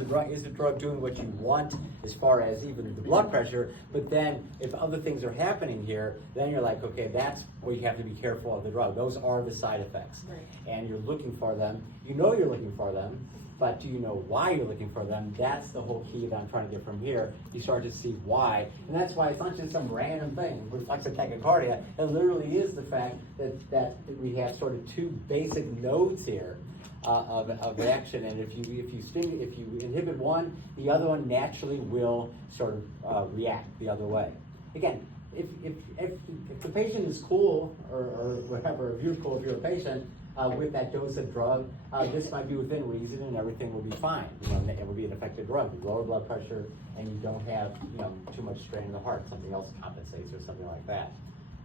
Is the drug doing what you want as far as even the blood pressure? But then if other things are happening here, then you're like, okay, that's where you have to be careful of the drug. Those are the side effects. Right. And you're looking for them. You know you're looking for them, but do you know why you're looking for them? That's the whole key that I'm trying to get from here. You start to see why. And that's why it's not just some random thing, reflexive tachycardia. It literally is the fact that we have sort of two basic nodes here of action, and if you inhibit one, the other one naturally will sort of react the other way. Again, if the patient is cool or whatever, if you're cool, if you're a patient with that dose of drug, this might be within reason, and everything will be fine. It will be an effective drug. You lower blood pressure, and you don't have too much strain in the heart. Something else compensates, or something like that.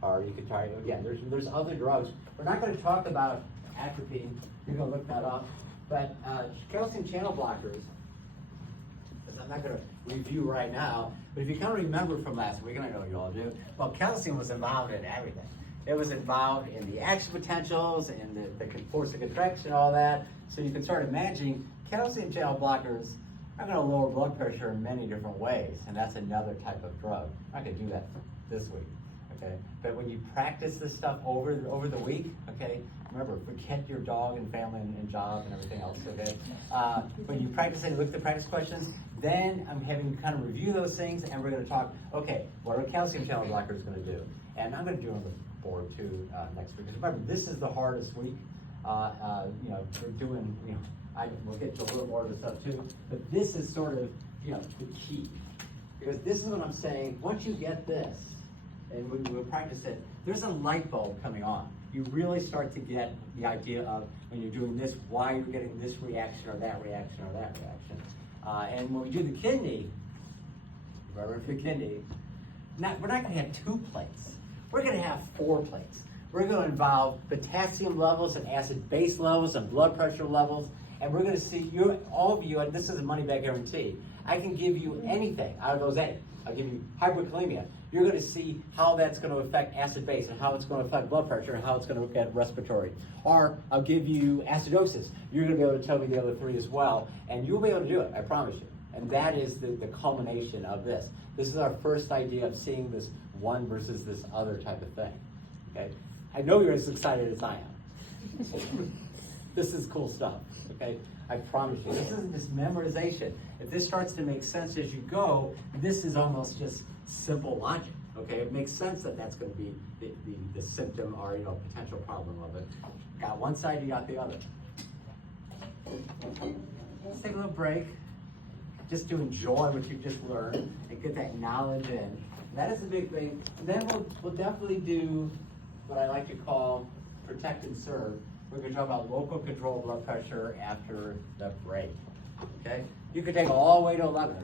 Or you could try again. There's other drugs. We're not going to talk about atropine. You're going to look that up. But calcium channel blockers, as I'm not going to review right now, but if you kind of remember from last week, and I know you all do, well, calcium was involved in everything. It was involved in the action potentials and the force of contraction, all that. So you can start imagining calcium channel blockers are going to lower blood pressure in many different ways, and that's another type of drug. I'm not going to do that this week. Okay, but when you practice this stuff over the week, okay, remember, forget your dog and family and job and everything else, okay? When you practice it and look at the practice questions, then I'm having you kind of review those things, and we're going to talk, okay, what are calcium channel blockers going to do? And I'm going to do it on the board too next week. Because remember, this is the hardest week. We're doing, we'll get to a little more of the stuff too, but this is sort of, the key. Because this is what I'm saying, once you get this, and when we practice it, there's a light bulb coming on. You really start to get the idea of when you're doing this, why you're getting this reaction or that reaction or that reaction. And when we do the kidney, remember for the kidney, we're not going to have 2 plates. We're going to have 4 plates. We're going to involve potassium levels and acid base levels and blood pressure levels. And we're going to see all of you, and this is a money back guarantee. I can give you anything out of those 8. I'll give you hyperkalemia. You're going to see how that's going to affect acid base and how it's going to affect blood pressure and how it's going to affect respiratory. Or I'll give you acidosis. You're going to be able to tell me the other 3 as well, and you'll be able to do it, I promise you. And that is the culmination of this. This is our first idea of seeing this one versus this other type of thing. Okay? I know you're as excited as I am. This is cool stuff. Okay? I promise you. This isn't just memorization. If this starts to make sense as you go, this is almost just simple logic. Okay? It makes sense that that's going to be the symptom or potential problem of it. Got one side, you got the other. Let's take a little break, just to enjoy what you just learned and get that knowledge in. That is the big thing. And then we'll definitely do what I like to call protect and serve. We're going to talk about local control blood pressure after the break. Okay? You could take all the way to 11.